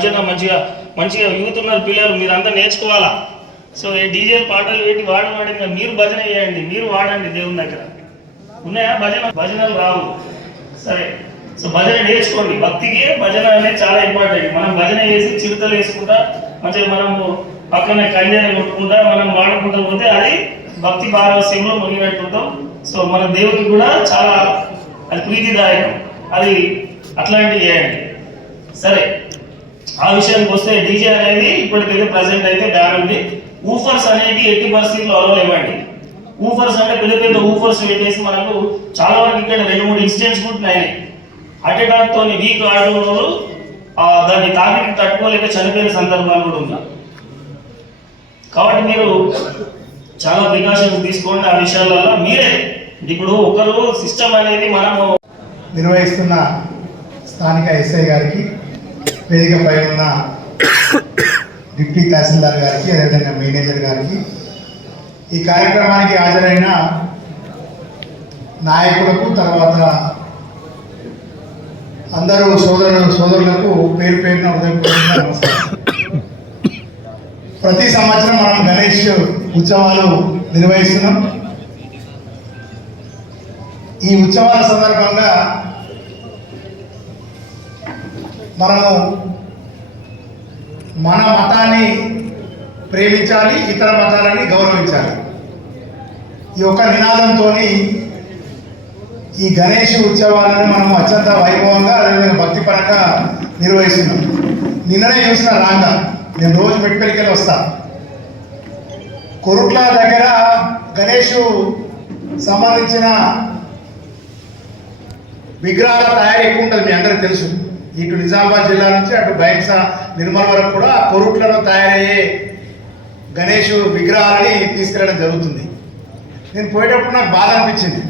భజన మంచిగా మంచిగా యూత్ ఉన్నారు పిల్లలు మీరంతా నేర్చుకోవాలా? సో ఈ డీజే పాటలు పెట్టి వాడ వాడింది మీరు భజన చేయండి మీరు వాడండి దేవుని దగ్గర. ఉన్నాయా భజన? భజనలు రావు. సరే. సో భజన నేర్చుకోండి. భక్తికి భజన అనేది చాలా ఇంపార్టెంట్ మనం భజన చేసి చిరుతలు వేసుకుంటా మంచిగా మనము పక్కన కళ్యాణం కొట్టుకుంటా మనం వాడకుండా పోతే అది భక్తి పారవస్యంలో మునిగినట్టుంటాం. సో మన దేవుడికి కూడా చాలా అది ప్రీతిదాయకం. అది అట్లాంటివి చేయండి. సరే. ఆ విషయానికి వస్తే డీజే అనేది ఇప్పటికైతే ప్రజెంట్ అయితే బ్యాన్ ఉంది ఊఫర్స్ అనేది ఎట్టి పరిస్థితుల్లో అలవ ఇవ్వండి ఊఫర్స్ అంటే పెద్ద పెద్ద ఊఫర్స్ పెట్టేసి మనకు చాలా వరకు ఇక్కడ రెండు మూడు ఇన్సిడెంట్స్ కూడా ఉన్నాయి. అటాక్ తోని వీక్ ఆడడం వాళ్ళు దాన్ని తాకి తట్టుకోలేక చనిపోయిన సందర్భాలు కూడా ఉన్నాయి. కాబట్టి మీరు చాలా ప్రికాషన్స్ తీసుకోండి ఆ విషయాలలో మీరే ఇప్పుడు ఒకరు సిస్టమ్ అనేది మనము నిర్వహిస్తున్న స్థానిక ఎస్ఐ గారికి వేదికపై ఉన్న డిప్యూటీ తహసీల్దార్ గారికి అదేవిధంగా మేనేజర్ గారికి ఈ కార్యక్రమానికి హాజరైన నాయకులకు తర్వాత అందరూ సోదరులు సోదరులకు పేరు పేరున ఉదయం నమస్కారం. ప్రతి సంవత్సరం మనం గణేష్ ఉత్సవాలు నిర్వహిస్తున్నాం. ఈ ఉత్సవాల సందర్భంగా మనము మన మతాన్ని ప్రేమించాలి ఇతర మతాలని గౌరవించాలి. ఈ యొక్క నినాదంతో ఈ గణేష్ ఉత్సవాలను మనం అత్యంత వైభవంగా అదేవిధంగా భక్తిపరంగా నిర్వహిస్తున్నాం. నిన్ననే చూసిన రాంగా నేను రోజు మెట్పల్లికెళ్ళి వస్తా. కొరుట్ల దగ్గర గణేష్ సంబంధించిన విగ్రహాల తయారీ ఎక్కువ ఉంటుంది మీ అందరికీ తెలుసు. ఇటు నిజామాబాద్ జిల్లా నుంచి అటు బైంసా నిర్మల్ వరకు కూడా కొరుట్లలో తయారయ్యే గణేష్ విగ్రహాలని తీసుకెళ్ళడం జరుగుతుంది. నేను పోయేటప్పుడు నాకు బాధ అనిపించింది.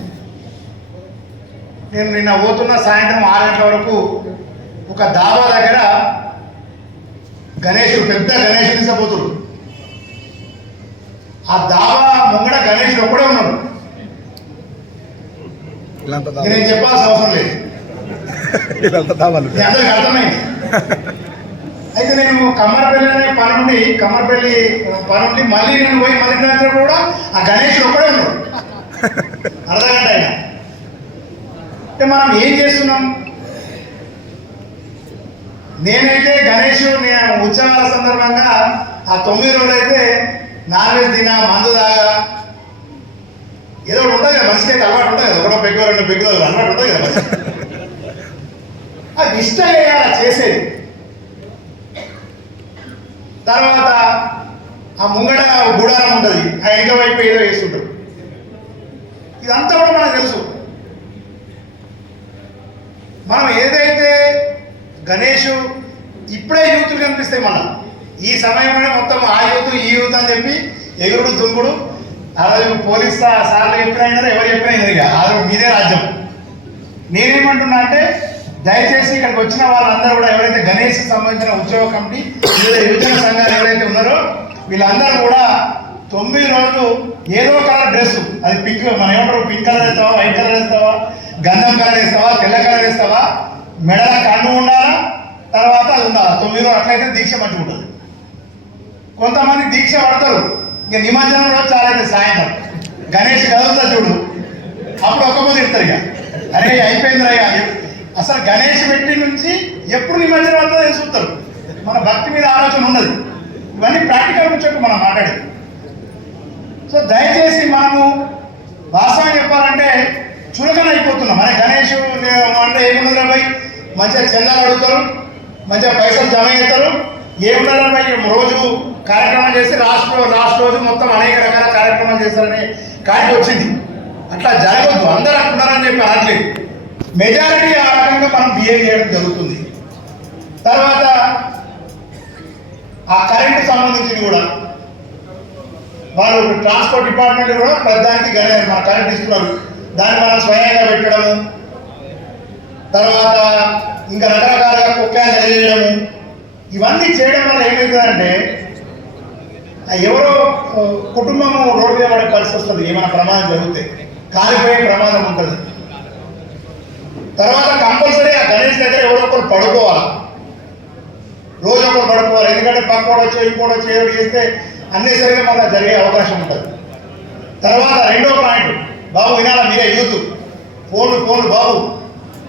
నేను నిన్న పోతున్న సాయంత్రం ఆరు గంటల వరకు ఒక దాబా దగ్గర గణేశుడు పెద్ద గణేశుడు తీసుకుపోతుడు ఆ దాబా ముంగడ గణేశుడు ఒక్కడే ఉన్నాడు. నేను చెప్పాల్సిన అవసరం లేదు. ఇలాంటి దావాలు అర్థమైంది. అయితే నేను కమ్మరపల్లి అనే పని నుండి కమ్మరపల్లి పని నుండి మళ్ళీ నేను పోయి మళ్ళీ రాత్రి కూడా ఆ గణేష్ ఒక్కడే ఉన్నాడు. అర్ధగంట ఆయన? అంటే మనం ఏం చేస్తున్నాం? నేనైతే గణేష్ నేను ఉత్సవాల సందర్భంగా ఆ తొమ్మిది రోజులు అయితే నాన్ వెజ్ తినా మందు తాగా. ఏదో ఉంటుంది కదా మనిషికి అయితే అలవాటు ఉంటుంది కదా ఒకటో పెగ్గు రెండు పెగ్గులు అలవాటు ఉంటుంది కదా అది ఇష్టం చేయాలి చేసేది. తర్వాత ఆ ముంగడ గుడారం ఉంటుంది ఆ ఎంక వైపు ఏదో వేస్తుంటారు. ఇదంతా కూడా మనకు తెలుసు. మనం ఏదైతే గణేష్ ఇప్పుడే యూత్లు కనిపిస్తాయి మన ఈ సమయంలో మొత్తం ఆ యూత్ ఈ యూత్ అని చెప్పి ఎగురుడు దుంగుడు అలాగే పోలీస్ సార్లు చెప్పినా ఎవరు చెప్పినా ఇక. ఆ రోజు మీదే రాజ్యం. నేనేమంటున్నా అంటే దయచేసి ఇక్కడికి వచ్చిన వాళ్ళందరూ కూడా ఎవరైతే గణేష్ సంబంధించిన ఉద్యోగ కమిటీ లేదా యువజన సంఘాలు ఎవరైతే ఉన్నారో వీళ్ళందరూ కూడా తొమ్మిది రోజులు ఏదో కలర్ డ్రెస్ అది పింక్ మనం ఏమంటారు పింక్ కలర్ వేస్తావా వైట్ కలర్ వేస్తావా గంధం కలర్ వేస్తావా తెల్ల కలర్ వేస్తావా మెడల కన్ను ఉండాలా తర్వాత అది ఉండాలి? తొమ్మిది రోజులు అట్లయితే దీక్ష మంచిగా ఉంటుంది కొంతమంది దీక్ష పడతారు. ఇక నిమజ్జనం రోజు చాలైతే అయితే సాయంత్రం. గణేష్ కదులుతా చూడు. అప్పుడు ఒక్క ముందు ఇస్తారు ఇక. అరే అయిపోయింది రా అసలు గణేష్ పెట్టి నుంచి ఎప్పుడు నిమజ్జనం అవుతుందో అని చూస్తారు? మన భక్తి మీద ఆలోచన ఉన్నది. ఇవన్నీ ప్రాక్టికల్ ముచ్చట్టు మనం మాట్లాడేది. సో దయచేసి మనము వాస్తవం చెప్పాలంటే చులకన అయిపోతున్నాం. మన గణేష్ అంటే ఏమున్నదిరా పోయి మంచిగా చందాలు అడుగుతారు మంచిగా పైసలు జమ చేస్తారు. ఏమున్నదిరా పోయి రోజు కార్యక్రమం చేసి లాస్ట్ లాస్ట్ రోజు మొత్తం అనేక రకాల కార్యక్రమాలు చేస్తారని కాడికి వచ్చింది. అట్లా జరగద్దు. అందరూ అంటున్నారని చెప్పి అనట్లేదు. మెజారిటీ ఆ రకంగా మనం బిహేవ్ చేయడం జరుగుతుంది. తర్వాత ఆ కరెంటు సంబంధించింది కూడా. వాళ్ళు ట్రాన్స్పోర్ట్ డిపార్ట్మెంట్ కూడా ప్రతిదానికి గణే మన కరెంట్ ఇస్తున్నారు దాన్ని మనం స్వయంగా పెట్టడము. తర్వాత ఇంకా రకరకాలుగా కుక్కలు చేయడము ఇవన్నీ చేయడం వల్ల ఏమవుతుందంటే ఎవరో కుటుంబము కుటుంబం రోడ్డు మీద పడే పరిస్థితి వస్తుంది. ఏమైనా ప్రమాదం జరిగితే కాలిపోయే ప్రమాదం ఉంటుంది. తర్వాత కంపల్సరీ ఆ గణేష్ దగ్గర ఎవరో ఒకరు పడుకోవాలి. రోజు ఒకరు పడుకోవాలి. ఎందుకంటే పక్కోడు వచ్చి ఇంకోటి వచ్చి ఏడు చేస్తే అన్నెసరిగా మన జరిగే అవకాశం ఉంటుంది. తర్వాత రెండో పాయింట్ బాబు వినాలా మీరే యూత్. ఫోన్లు ఫోన్లు బాబు.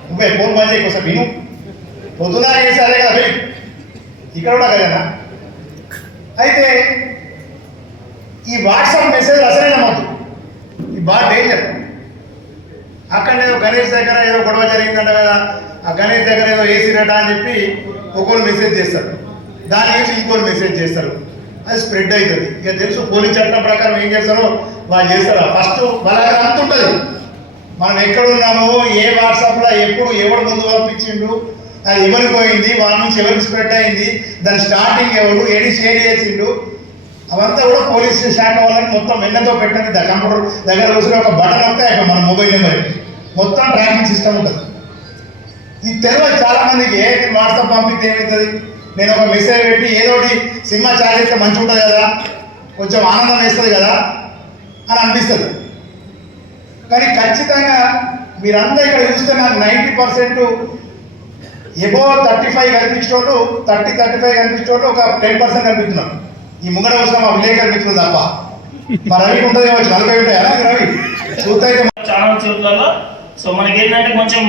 నువ్వే ఫోన్ బంద్ చేయకు ఒకసారి విను. పొద్దున చేసి కదా వెయ్యి ఇక్కడ కూడా కదేనా అయితే ఈ వాట్సాప్ మెసేజ్ అసలే నమ్మద్దు. ఇది బాగా డేంజర్. అక్కడ ఏదో గణేష్ దగ్గర ఏదో గొడవ జరిగిందంట కదా ఆ గణేష్ దగ్గర ఏదో వేసిరట అని చెప్పి ఒకరు మెసేజ్ చేస్తారు. దాని వేసి ఇంకోరు మెసేజ్ చేస్తారు. అది స్ప్రెడ్ అవుతుంది. ఇక తెలుసు పోలీస్ చట్టం ప్రకారం ఏం చేస్తారో వాళ్ళు చేస్తారు. ఫస్ట్ వాళ్ళ అంత ఉంటుంది. మనం ఎక్కడున్నాము ఏ వాట్సాప్లో ఎప్పుడు ఎవడు ముందు పంపించిండు అది ఎవరికి పోయింది వాళ్ళ నుంచి ఎవరికి స్ప్రెడ్ అయింది దాని స్టార్టింగ్ ఎవడు ఏడి షేర్ చేసిండు అవంతా కూడా పోలీస్ శాఖ వాళ్ళని మొత్తం వెన్నతో పెట్టండి. కంప్యూటర్ దగ్గర కూర్చొని ఒక బటన్ వస్తే మన మొబైల్ నెంబర్ మొత్తం ట్రాకింగ్ సిస్టమ్ ఉంటుంది. ఇది తెలియదు చాలా మందికి ఏ వాట్సాప్ పంపితే ఏమవుతుంది నేను ఒక మెసేజ్ పెట్టి ఏదో ఒకటి సినిమా ఛార్జ్ చేస్తే మంచి ఉంటుంది కదా? కొంచెం ఆనందం వేస్తుంది కదా? అని అనిపిస్తుంది. కానీ ఖచ్చితంగా మీరందరూ ఇక్కడ చూస్తే నాకు ninety percent above thirty five కనిపించేటోళ్ళు thirty thirty five కనిపించేటోళ్ళు ఒక టెన్ పర్సెంట్ కనిపిస్తున్నాం ఈ ముంగడ వస్తున్న మా విలేజ్ కనిపిస్తుంది తప్ప. మా రవికి ఉంటుంది ఏమో నలభై ఉంటాయా? రవి చూస్తే చాలా చోట్ల సో మనకి ఏంటంటే కొంచెం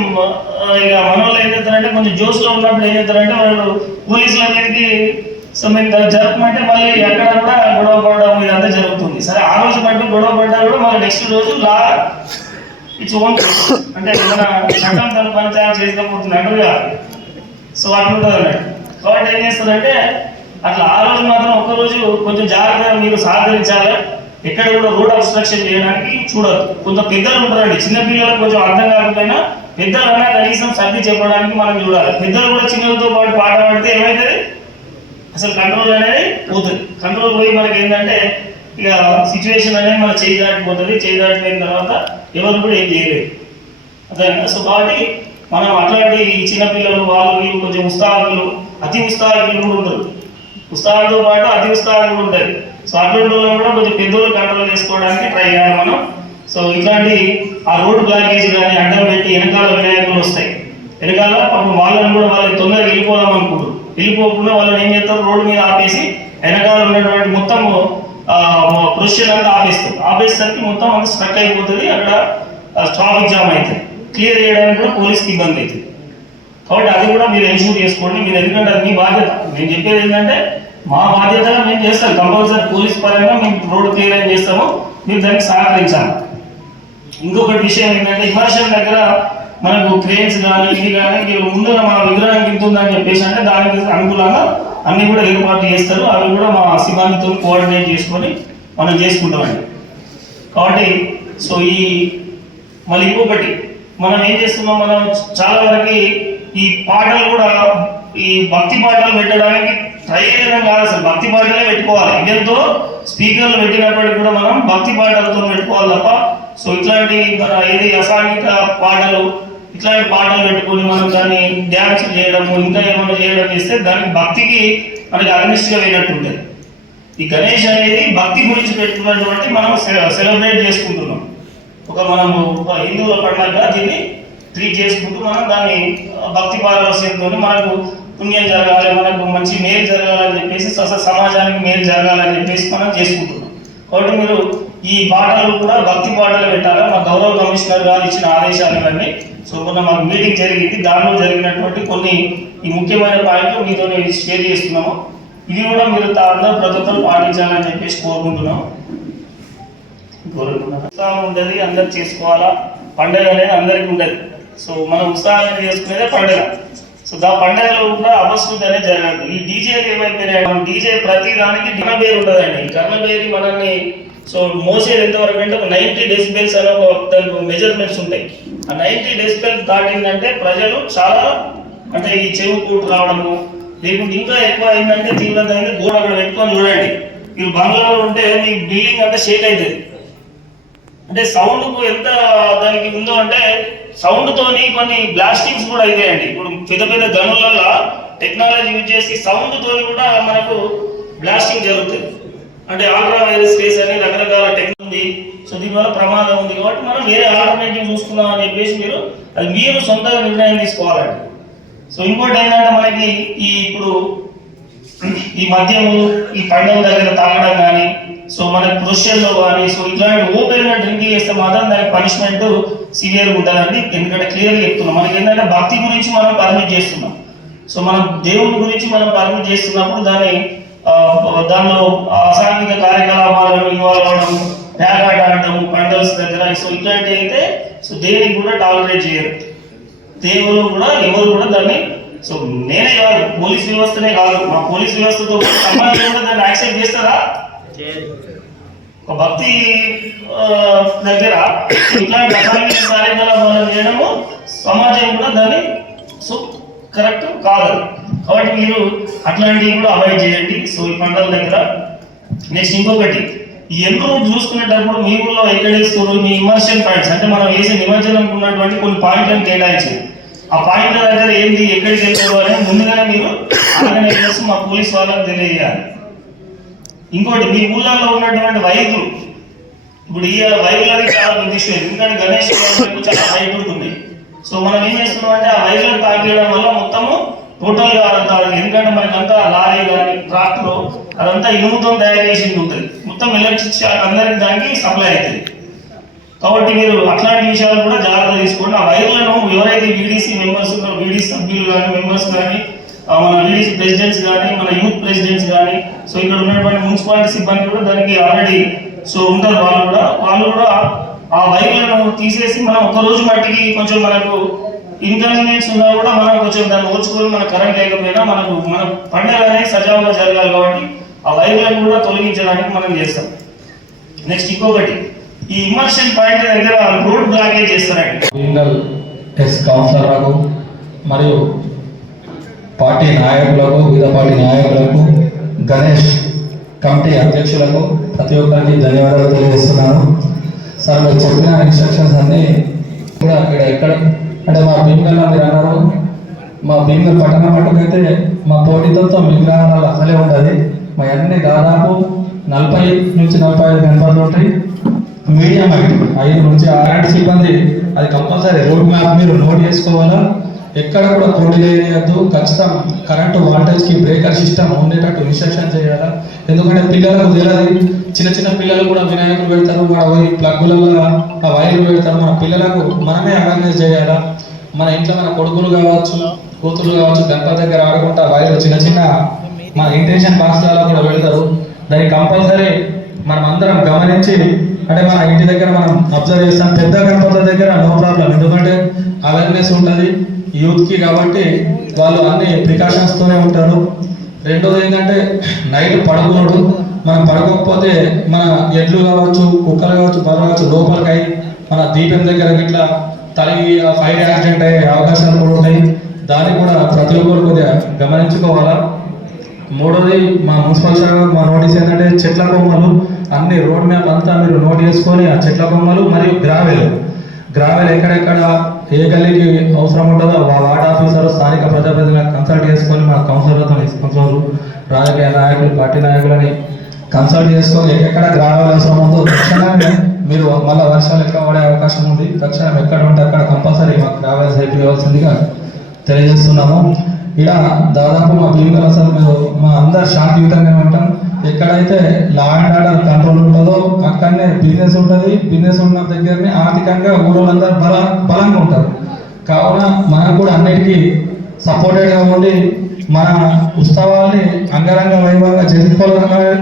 ఇక మనోళ్ళు ఏం చేస్తారంటే కొంచెం జోస్లో ఉన్నప్పుడు ఏం చేస్తారంటే వాళ్ళు పోలీసుల దగ్గరికి సో మేము జరపమంటే మళ్ళీ ఎక్కడ కూడా గొడవ పడడం ఇదంతా జరుగుతుంది. సరే ఆ రోజు పట్టు గొడవ పడ్డా కూడా మళ్ళీ నెక్స్ట్ రోజు లా ఇట్స్ ఓన్ అంటే మన చట్టం తన పంచాయతీ చేసుకోబోతుంది అంటారుగా సో అట్లుంటుంది అన్నట్టు కాబట్టి ఏం చేస్తారంటే అట్లా ఆ రోజు మాత్రం ఒక్కరోజు రోజు కొంచెం జాగ్రత్తగా మీరు సహకరించాలి. ఎక్కడ కూడా రోడ్ అబ్స్ట్రక్షన్ చేయడానికి చూడదు కొంత పెద్దలు ఉంటారండి చిన్నపిల్లలకు కొంచెం అర్థం కాకపోయినా పెద్దలన్నా కనీసం సర్ది చెప్పడానికి మనం చూడాలి. పెద్దలు కూడా చిన్నలతో పాటు పాట పాడితే ఏమవుతుంది అసలు కంట్రోల్ అనేది పోతుంది. కంట్రోల్ పోయి మనకి ఏంటంటే ఇక సిచ్యువేషన్ అనేది మన చేయి దాటిపోతుంది. చేయి దాటిపోయిన తర్వాత ఎవరు కూడా ఏం చేయలేదు అదే సో కాబట్టి మనం అట్లాంటి ఈ చిన్నపిల్లలు వాళ్ళు వీళ్ళు కొంచెం ఉత్సాహకులు అతి ఉత్సాహకులు కూడా ఉంటారు. ఉత్సాహంతో పాటు అతి ఉత్సాహం కూడా ఉంటుంది సో అటువంటి వాళ్ళని కూడా కొంచెం పెద్దోళ్ళు కంట్రోల్ చేసుకోవడానికి ట్రై చేయాలి మనం. సో ఇట్లాంటి ఆ రోడ్ బ్లాకేజ్ కానీ అడ్డం పెట్టి వెనకాల వినాయకులు వస్తాయి. వెనకాల పాపం వాళ్ళని కూడా వాళ్ళకి తొందరగా వెళ్ళిపోదాం అనుకుంటారు వెళ్ళిపోకుండా వాళ్ళని ఏం చేస్తారు? రోడ్డు మీద ఆపేసి వెనకాల ఉన్నటువంటి మొత్తం ప్రొసెషన్ అంతా ఆపేస్తారు. ఆపేసరికి మొత్తం అంతా స్ట్రక్ అయిపోతుంది. అక్కడ ట్రాఫిక్ జామ్ అవుతుంది. క్లియర్ చేయడానికి కూడా పోలీస్కి ఇబ్బంది అవుతుంది. కాబట్టి అది కూడా మీరు ఎన్షూర్ చేసుకోండి. మీరు ఎందుకంటే అది మీ బాధ్యత. నేను చెప్పేది ఏంటంటే మా బాధ్యత మేము చేస్తాం. కంపల్సరీ పోలీస్ పరంగా మేము రోడ్ క్లియర్ చేస్తాము మీరు దానికి సహకరించాలి. ఇంకొకటి విషయం ఏంటంటే ఇమర్షన్ దగ్గర మనకు క్రేన్స్ కానీ ఇది కానీ మీరు ముందుగా మా విగ్రహం ఇంత ఉందని చెప్పేసి అంటే దానికి అనుకూలంగా అన్ని కూడా ఏర్పాటు చేస్తారు. అవి కూడా మా సిబ్బందితో కోఆర్డినేట్ చేసుకొని మనం చేసుకుంటామండి కాబట్టి సో ఈ మళ్ళీ ఇంకొకటి మనం ఏం చేస్తున్నాం? మనం చాలా వరకు ఈ పాటలు కూడా ఈ భక్తి పాటలు పెట్టడానికి ట్రై చేయడం కాదు అసలు. భక్తి పాటలే పెట్టుకోవాలి. ఇదేంతో స్పీకర్లు పెట్టినప్పటికి కూడా మనం భక్తి పాటలతో పెట్టుకోవాలి తప్ప సో ఇట్లాంటి మన ఏది అసాంఘిక పాటలు ఇట్లాంటి పాటలు పెట్టుకొని మనం దాన్ని డ్యాన్స్ చేయడము ఇంకా ఏమైనా చేయడం చేస్తే దానికి భక్తికి మనకి అగ్నిస్ట్గా వేయనట్టు ఉంటుంది. ఈ గణేష్ అనేది భక్తి గురించి పెట్టుకున్నటువంటి మనం సెలబ్రేట్ చేసుకుంటున్నాం. ఒక మనము ఒక హిందువుల పండుగ దీన్ని ట్రీట్ చేసుకుంటూ మనం దాన్ని భక్తి పారవస్యంతో మనకు పుణ్యం జరగాలి మనకు మంచి మేలు జరగాలని చెప్పేసి సమాజానికి మేలు జరగాలని చెప్పేసి మనం చేసుకుంటున్నాం. కాబట్టి మీరు ఈ పాటలు కూడా భక్తి పాటలు పెట్టాలి? మా గౌరవ కమిషనర్ గారు ఇచ్చిన ఆదేశాలు ఇవన్నీ సో మొన్న మాకు మీటింగ్ జరిగింది. దానిలో జరిగినటువంటి కొన్ని ఈ ముఖ్యమైన పాయింట్లు మీతో షేర్ చేస్తున్నాము ఇవి కూడా మీరు తా- అందరూ ప్రతి ఒక్కరు పాటించాలని చెప్పేసి కోరుకుంటున్నాం. కోరుకుంటున్నాను ఉత్సాహం ఉండేది అందరు చేసుకోవాలా? పండుగ అనేది అందరికీ ఉండదు. సో మనం ఉత్సాహంగా చేసుకునేదే పండుగ. సో దా పండగలో కూడా అపస్మృతి అనేది జరగదు ఈ డీజేలు ఏమైపోయినాయి మనం డీజే ప్రతి దానికి కర్ణబేరి ఉంటుందండి. ఈ కర్ణబేరి మనల్ని సో మోసేది ఎంతవరకు అంటే ఒక నైన్టీ డెసిబెల్స్ అనే ఒక మెజర్మెంట్స్ ఉంటాయి. ఆ నైన్టీ డెసిబెల్స్ దాటిందంటే ప్రజలు చాలా అంటే ఈ చెవు కూటు రావడము లేకుంటే ఇంకా ఎక్కువ అయిందంటే తీవ్రత అయింది గోడ అక్కడ పెట్టుకొని చూడండి. మీరు బంగ్లాలో ఉంటే మీ బిల్డింగ్ అంతా షేక్ అవుతుంది అంటే సౌండ్కు ఎంత దానికి ఉందో అంటే సౌండ్ తోని కొన్ని బ్లాస్టింగ్స్ కూడా అయినాయండి. ఇప్పుడు పెద్ద పెద్ద గనులలో టెక్నాలజీ యూజ్ చేసి సౌండ్ తోని కూడా మనకు బ్లాస్టింగ్ జరుగుతుంది. అంటే ఆల్ట్రా వైరస్ కేస్ అని రకరకాల టెక్నాలజీ ఉంది. సో దీనివల్ల ప్రమాదం ఉంది కాబట్టి మనం వేరే ఆల్టర్నేటివ్ చూసుకుందాం అని చెప్పేసి మీరు అది మీరు సొంతంగా నిర్ణయం తీసుకోవాలండి. సో ఇంకోటి ఏంటంటే మనకి ఈ ఇప్పుడు ఈ మద్యము ఈ పండుగ దగ్గర తాగడం కానీ సో మనకి క్రొషియల్లో కానీ సో ఇట్లాంటి ఓపెన్ డ్రింక్ చేస్తే మాత్రం దానికి పనిష్మెంట్ సివియర్ ఉంటుందండి ఎందుకంటే క్లియర్గా చెప్తున్నాం. మనకి ఏంటంటే భక్తి గురించి మనం పర్మిట్ చేస్తున్నాం. సో మనం దేవుని గురించి మనం పర్మిట్ చేస్తున్నప్పుడు దాన్ని దానిలో అసాంఘిక కార్యకలాపాలను ఇన్వాల్వ్ అవ్వడం బ్యాగాట ఆడటం పండల్స్ దగ్గర సో ఇట్లాంటివి అయితే సో దేనికి కూడా టాలరేట్ చేయరు. దేవుడు కూడా ఎవరు కూడా దాన్ని సో నేనే కాదు పోలీస్ వ్యవస్థనే కాదు. మా పోలీస్ వ్యవస్థతో సంబంధం కూడా దాన్ని యాక్సెప్ట్ చేస్తారా? ఒక భక్తి దగ్గర ఇట్లాంటి అసాంఘిక కార్యకలాపాలు చేయడము సమాజం కూడా దాన్ని కరెక్ట్ కాదు. కాబట్టి మీరు అట్లాంటివి కూడా అవాయిడ్ చేయండి. సో ఈ పంటల దగ్గర నెక్స్ట్ ఇంకొకటి ఈ చూసుకునేటప్పుడు మీ ఊళ్ళో ఎక్కడ వేస్తారు? మీ ఇమర్షన్ పాయింట్స్ అంటే మనం వేసే నిమజ్జనం ఉన్నటువంటి కొన్ని పాయింట్లను కేటాయించింది ఆ పాయింట్ల దగ్గర ఏంది ఎక్కడికి వెళ్తారు అని ముందుగానే మీరు ఆర్గనైజర్స్ మా పోలీస్ వాళ్ళకి తెలియజేయాలి. ఇంకోటి మీ ఊళ్ళలో ఉన్నటువంటి వైద్యులు. ఇప్పుడు ఈ వైద్యులది చాలా పెద్ద ఎందుకంటే గణేష్ చాలా వైర్లు ఉన్నాయి సో మనం ఏం చేస్తున్నాం అంటే ఆ వైర్లను తాకేయడం వల్ల మొత్తము టోటల్గా ఎందుకంటే మనకంతా లారీ కానీ ట్రాక్టర్ అదంతా ఇనుముతో తయారు చేసింది ఉంటుంది. మొత్తం ఎలక్ట్రిక్ అందరికి దానికి సప్లై అవుతుంది. కాబట్టి మీరు అట్లాంటి విషయాలు కూడా జాగ్రత్త తీసుకోండి. ఆ వైర్లను ఎవరైతే వీడీసీ మెంబర్స్ వీడీసీ సభ్యులు కానీ మెంబర్స్ కానీ మన వీడీసీ ప్రెసిడెంట్స్ కానీ మన యూత్ ప్రెసిడెంట్స్ కానీ సో ఇక్కడ ఉన్నటువంటి మున్సిపాలిటీ సిబ్బంది కూడా దానికి ఆల్రెడీ సో ఉంటారు. వాళ్ళు కూడా వాళ్ళు కూడా ఆ వైర్లను తీసేసి మనం ఒక రోజు మట్టికి కొంచెం మనకు ఇన్కన్వీనియన్స్ ఉన్నా కూడా మనం కొంచెం దాన్ని ఓర్చుకొని మన కరెంట్ లేకపోయినా మనకు మన పండుగ అనేది సజావుగా జరగాలి కాబట్టి ఆ వైర్లను కూడా తొలగించడానికి మనం చేస్తాం. నెక్స్ట్ ఇంకొకటి ఈ ఇమర్షన్ పాయింట్ దగ్గర రోడ్ బ్లాకేజ్ చేస్తారండి. ఎస్ మరియు పార్టీ నాయకులకు వివిధ పార్టీ నాయకులకు గణేష్ కమిటీ అధ్యక్షులకు ప్రతి ఒక్కరికి ధన్యవాదాలు తెలియజేస్తున్నాను. సార్ మీరు చెప్పిన ఇన్స్ట్రక్షన్స్ అన్నీ కూడా ఇక్కడ ఎక్కడ అంటే మా భీమగల్ మీరు అన్నారు. మా భీమగల్ పట్టణం మటుకైతే మా పోటీతో విగ్రహాలు అసలే ఉంటుంది మా అన్ని దాదాపు నలభై నుంచి నలభై ఐదు గంటలు ఉంటాయి. Medium height. ఐదు నుంచి ఆరు సిబ్బంది. అది కంపల్సరీ. రోడ్ మ్యాప్ మీరు నోట్ చేసుకోవాలా? ఎక్కడ కూడా కోడి లేనియద్దు ఖచ్చితంగా కరెంటు వాల్టేజ్కి బ్రేకర్ సిస్టమ్ ఉండేటట్టు ఇన్స్ట్రక్షన్ చేయాలా? ఎందుకంటే పిల్లలకు తెలియదు. చిన్న చిన్న పిల్లలు కూడా వినాయకులు పెడతారు వాడు పోయి ప్లగ్గులలో ఆ వైర్లు పెడతారు. మన పిల్లలకు మనమే అవేర్నెస్ చేయాలా? మన ఇంట్లో మన కొడుకులు కావచ్చు కూతురు కావచ్చు గణపతి దగ్గర ఆడుకుంటా వైర్లు చిన్న చిన్న మన ఇంటెన్షన్ బాక్స్లలో కూడా పెడతారు. దానికి కంపల్సరీ మనం అందరం గమనించి అంటే మన ఇంటి దగ్గర మనం అబ్జర్వ్ చేస్తాం పెద్ద గణపతుల దగ్గర నో ప్రాబ్లం ఎందుకంటే అవేర్నెస్ ఉంటుంది యూత్కి కాబట్టి వాళ్ళు అన్ని ప్రికాషన్స్ తోనే ఉంటారు. రెండోది ఏంటంటే నైట్ పడుకోడు మనం పడకపోతే మన ఎడ్లు కావచ్చు కుక్కలు కావచ్చు బర్రెలు కావచ్చు లోపలికి మన దీపం దగ్గర ఇట్లా తలిగి ఫైర్ యాక్సిడెంట్ అయ్యే అవకాశాలు కూడా ఉంటాయి. దాన్ని కూడా ప్రతి ఒక్కరు కొద్దిగా గమనించుకోవాలా? మూడోది మా మున్సిపల్ శాఖ మా నోటీస్ ఏంటంటే చెట్ల బొమ్మలు అన్ని రోడ్ మ్యాప్ అంతా మీరు నోట్ చేసుకొని ఆ చెట్ల బొమ్మలు మరియు గ్రావెల్. గ్రావెల్ ఎక్కడెక్కడ ఏ గల్లీకి అవసరం ఉంటుందో ఆ వార్డ్ ఆఫీసర్ స్థానిక ప్రజాప్రతినిధులను కన్సల్ట్ చేసుకొని మా కౌన్సిలర్తో కౌన్సిలర్లు రాజకీయ నాయకులు పార్టీ నాయకులని కన్సల్ట్ చేసుకొని ఎక్కడ గ్రావెల్ అవసరం ఉందో తక్షణమే మీరు మళ్ళీ వర్షాలు ఎక్కువ పడే అవకాశం ఉంది. తక్షణం ఎక్కడ ఉంటే అక్కడ కంపల్సరీ మాకు గ్రావెల్స్ అయిపోవాల్సిందిగా తెలియజేస్తున్నాము. ఇలా దాదాపు మా పిల్లలు అసలు మేము మా అందరు శాంతియుతంగానే ఉంటాం. ఎక్కడైతే లా అండ్ ఆర్డర్ కంట్రోల్ ఉంటుందో అక్కడనే బిజినెస్ ఉంటుంది. బిజినెస్ ఉన్న దగ్గరనే ఆర్థికంగా ఊళ్ళందరూ బల బలంగా ఉంటారు. కావున మనం కూడా అన్నిటికీ సపోర్టెడ్గా ఉండి మన ఉత్సవాల్ని అంగరంగ వైభవంగా జరుపుకోవాలి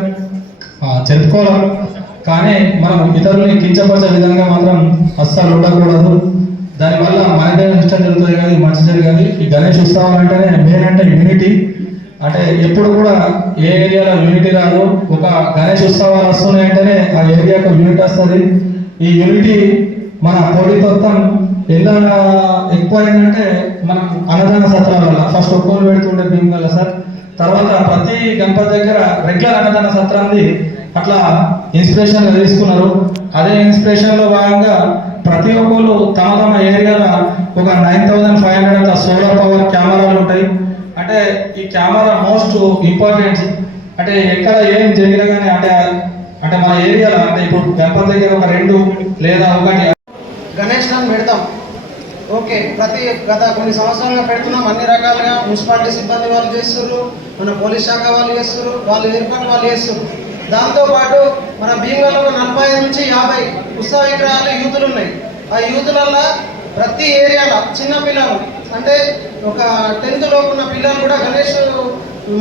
జరుపుకోవాలి. కానీ మనం ఇతరుల్ని కించపరిచే విధంగా మాత్రం అస్సలు ఉండకూడదు. దానివల్ల మనదే ఇష్టం జరుగుతుంది కానీ మంచి జరగాలి. ఈ గణేష్ ఉత్సవాలు అంటేనే మెయిన్ అంటే యూనిటీ అంటే ఎప్పుడు కూడా ఏ ఏరియాలో యూనిటీ రాదు. ఒక గణేష్ ఉత్సవాలు వస్తున్నాయంటేనే ఆ ఏరియాకు యూనిట్ వస్తుంది. ఈ యూనిటీ మన పోటీ మొత్తం ఎంత ఎక్కువ అయిందంటే మనం అన్నదాన సత్రాల వల్ల. ఫస్ట్ ఒక్కరు పెడుతుండే వల్ల సార్. తర్వాత ప్రతి గణపతి దగ్గర రెగ్యులర్ అన్నదాన సత్రాన్ని అట్లా ఇన్స్పిరేషన్ తీసుకున్నారు. అదే ఇన్స్పిరేషన్లో భాగంగా ప్రతి ఒక్కరు తమ తమ ఏరియాలో ఒక నైన్ థౌసండ్ ఫైవ్ హండ్రెడ్ అంత సోలార్ పవర్ కెమెరాలు ఉంటాయి. అంటే ఈ కెమెరా మోస్ట్ ఇంపార్టెంట్. అంటే ఎక్కడ ఏం జరిగినా కానీ అంటే అంటే మన ఏరియాలో అంటే ఇప్పుడు గణపతి దగ్గర ఒక రెండు లేదా ఒకటి. గణేష్ పెడతాం. ఓకే ప్రతి గత కొన్ని సంవత్సరాలుగా పెడుతున్నాం. అన్ని రకాలుగా మున్సిపాలిటీ సిబ్బంది వాళ్ళు చేస్తున్నారు మన పోలీస్ శాఖ వాళ్ళు చేస్తున్నారు వాళ్ళు ఏర్పాటు వాళ్ళు చేస్తున్నారు దాంతోపాటు మన భీమవరంలో నలభై నుంచి యాభై ఉత్సవ విగ్రహాలు యూతులు ఉన్నాయి ఆ యూతులల్లో ప్రతి ఏరియాలో చిన్న పిల్లలు అంటే ఒక టెన్త్ లోపు ఉన్న పిల్లలు కూడా గణేష్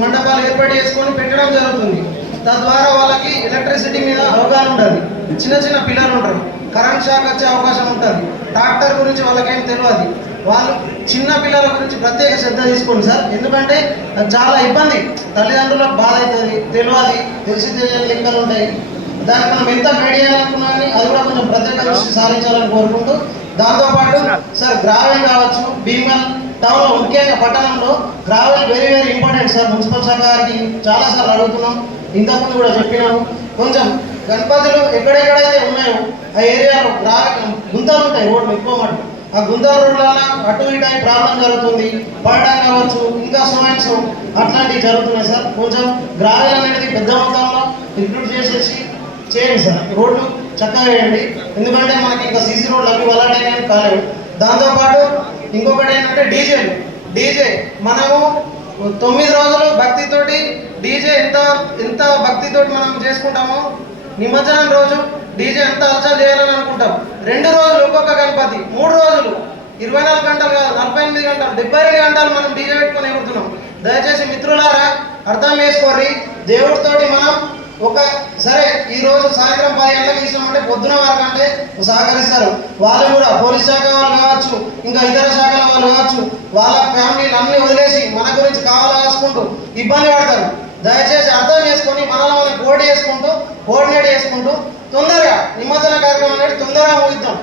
మండపాలు ఏర్పాటు చేసుకొని పెట్టడం జరుగుతుంది. తద్వారా వాళ్ళకి ఎలక్ట్రిసిటీ మీద అవగాహన ఉంటుంది. చిన్న చిన్న పిల్లలు ఉంటారు. కరెంట్ షాక్ వచ్చే అవకాశం ఉంటుంది. ట్రాక్టర్ గురించి వాళ్ళకేం తెలియదు వాళ్ళు చిన్న పిల్లల గురించి ప్రత్యేక శ్రద్ధ తీసుకోండి సార్. ఎందుకంటే అది చాలా ఇబ్బంది. తల్లిదండ్రులకు బాధ అవుతుంది తెలియదు తెలిసి తెలియని లెక్కలు ఉంటాయి. దానికి మనం ఎంత గైడ్ చేయాలనుకున్నా కానీ అది కూడా కొంచెం ప్రత్యేక దృష్టి సారించాలని కోరుకుంటూ దాంతోపాటు సార్ గ్రావెల్ కావచ్చు భీమల్ టౌన్లో ముఖ్యంగా పట్టణంలో gravel very very important sir. Municipal శాఖ గారికి చాలాసార్లు అడుగుతున్నాం. ఇంతకుముందు కూడా చెప్పినాము కొంచెం గణపతులు ఎక్కడెక్కడైతే ఉన్నాయో ఆ ఏరియాలో గ్రావెల్ గుంతలు ఉంటాయి రోడ్లు ఎక్కువ మటు ఆ గుంతల రోడ్ల అటు ఇటు ప్రాబ్లం జరుగుతుంది. పడడం కావచ్చు ఇంకా సో అట్లాంటివి జరుగుతున్నాయి సార్. కొంచెం గ్రావెల్ అనేది పెద్ద మొత్తంలో ఇంక్లూడ్ చేసేసి చేయండి సార్. రోడ్లు చక్కగా వేయండి ఎందుకంటే మనకి ఇంకా సీసీ రోడ్లు అవి వెళ్ళడానికి కాలేవు. దాంతోపాటు ఇంకొకటి ఏంటంటే డీజే. డీజే మనము తొమ్మిది రోజులు భక్తితోటి డీజే ఎంత ఎంత భక్తితోటి మనం చేసుకుంటామో నిమజ్జనం రోజు డీజే ఎంత అలచల్ చేయాలని అనుకుంటాం. రెండు రోజులు ఒక్కొక్క గణపతి మూడు రోజులు ఇరవై నాలుగు గంటలు కాదు నలభై ఎనిమిది గంటలు డెబ్బై రెండు గంటలు మనం డీజే పెట్టుకొని ఎగురుతున్నాం దయచేసి మిత్రులారా అర్థం చేసుకోర్రి దేవుడితోటి మనం ఒక సరే ఈ రోజు సాయంత్రం పది గంటలకు ఇచ్చినామంటే పొద్దున వరకు అంటే సహకరిస్తారు. వాళ్ళు కూడా పోలీస్ శాఖ వాళ్ళు కావచ్చు ఇంకా ఇతర శాఖల వాళ్ళు కావచ్చు వాళ్ళ ఫ్యామిలీలు అన్ని వదిలేసి మన గురించి కావాలా ఇబ్బంది పడతారు. దయచేసి అర్థం చేసుకొని మనల్ని మనం కోడి చేసుకుంటూ కోఆర్డినేట్ చేసుకుంటూ తొందరగా నిమజ్జన కార్యక్రమం అనేది తొందరగా ముగిద్దాం.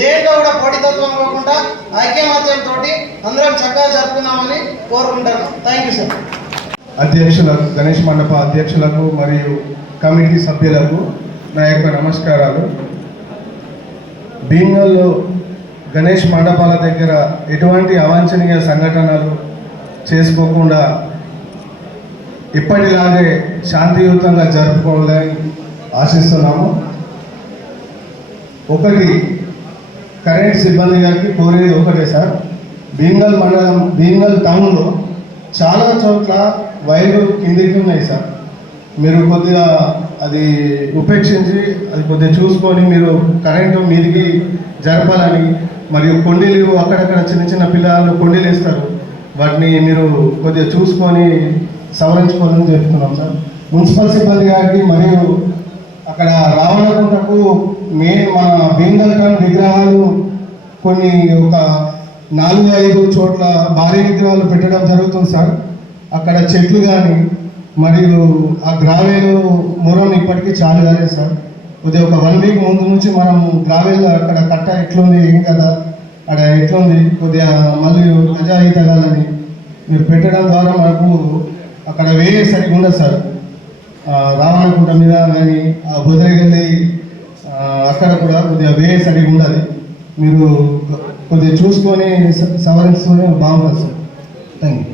దేంట్లో కూడా పోటీతత్వం కాకుండా ఐక్యమత్యంతో అందరం చక్కగా జరుపుకుందామని కోరుకుంటాను థ్యాంక్ యూ సార్ అధ్యక్షులకు గణేష్ మండప అధ్యక్షులకు మరియు కమిటీ సభ్యులకు నా యొక్క నమస్కారాలు. భీమ్గల్లో గణేష్ మండపాల దగ్గర ఎటువంటి అవాంఛనీయ సంఘటనలు చేసుకోకుండా ఇప్పటిలాగే శాంతియుతంగా జరుపుకోవాలని ఆశిస్తున్నాము. ఒకటి కరెంట్ సిబ్బంది గారికి కోరేది ఒకటే సార్. భీమ్గల్ మండలం భీమ్గల్ టౌన్లో చాలా చోట్ల వైర్లు కిందికి ఉన్నాయి సార్. మీరు కొద్దిగా అది ఉపేక్షించి అది కొద్దిగా చూసుకొని మీరు కరెంటు మీదికి జరపాలని మరియు కొండీలు అక్కడక్కడ చిన్న చిన్న పిల్లలు కొండీలు వేస్తారు. వాటిని మీరు కొద్దిగా చూసుకొని సవరించుకోవాలని చెప్తున్నాం సార్. మున్సిపల్ సిబ్బంది గారికి మరియు అక్కడ రావణకుంటకు మెయిన్ మన భీమగల్కన్ విగ్రహాలు కొన్ని ఒక నాలుగు ఐదు చోట్ల భారీ విగ్రహాలు పెట్టడం జరుగుతుంది సార్. అక్కడ చెట్లు కానీ మరియు ఆ గ్రావేలు మూలం ఇప్పటికీ చాలా కాలేదు సార్. కొద్దిగా ఒక వన్ వీక్ ముందు నుంచి మనం గ్రావేల్ అక్కడ కట్ట ఎట్లుంది ఏం కదా అక్కడ ఎట్లుంది కొద్దిగా మళ్ళీ గజాయి తగాలని మీరు పెట్టడం ద్వారా మనకు అక్కడ వేరే సరిగ్గా ఉండదు సార్. రావణకుంట మీద కానీ ఆ బుదరగల్లి అక్కడ కూడా కొద్దిగా వేరే సరిగా ఉండాలి మీరు కొద్దిగా చూసుకొని స- బాగుంటుంది సార్ థ్యాంక్ యూ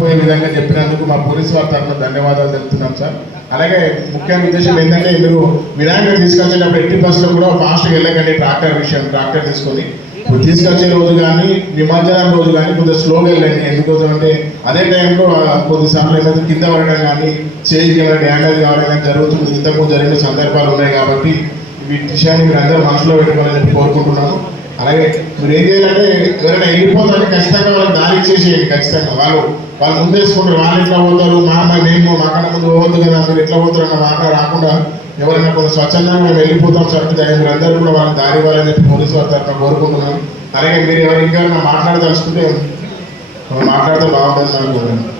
పోయే విధంగా చెప్పినందుకు మా పోలీసు వారి తరఫున ధన్యవాదాలు తెలుపుతున్నాం సార్. అలాగే ముఖ్య ఉద్దేశం ఏంటంటే మీరు వినాయకుడు తీసుకొచ్చేటప్పుడు ఎట్టి బస్సులో కూడా ఫాస్ట్గా వెళ్ళకండి ట్రాక్టర్ విషయం ట్రాక్టర్ తీసుకొని. ఇప్పుడు తీసుకొచ్చే రోజు కానీ నిమజ్జనం రోజు కానీ కొద్దిగా స్లోగా వెళ్ళండి. ఎందుకోసం అంటే అదే టైంలో కొద్దిసార్లు ఏదైతే కింద పడడం కానీ చేయికి ఏమైనా డ్యామేజ్ కావడం జరుగుతుంది. ఇంతకుముందు జరిగిన సందర్భాలు ఉన్నాయి కాబట్టి వీటి విషయాన్ని మీరు అందరూ మనసులో పెట్టుకోవాలని కోరుకుంటున్నాను. అలాగే మీరు ఏం చేయాలంటే ఎవరైనా వెళ్ళిపోతారని ఖచ్చితంగా వాళ్ళకి దారి ఇచ్చేసేయండి ఖచ్చితంగా. వాళ్ళు వాళ్ళు ముందేసుకుంటారు. వాళ్ళు ఎట్లా పోతారు? మా అమ్మాయి మేము మాకన్నా ముందు పోవద్దు కదా మీరు ఎట్లా పోతారు అన్న మాట రాకుండా ఎవరైనా కొంచెం స్వచ్ఛందంగా మేము వెళ్ళిపోతాం సార్ మీరు అందరూ కూడా వాళ్ళకి దారి ఇవ్వాలని చెప్పి పోలీసు వారి తరఫున కోరుకుంటున్నాను అలాగే మీరు ఎవరు ఇంకా మాట్లాడదలుచుకుంటే మాట్లాడితే బాగుంటుంది నాకు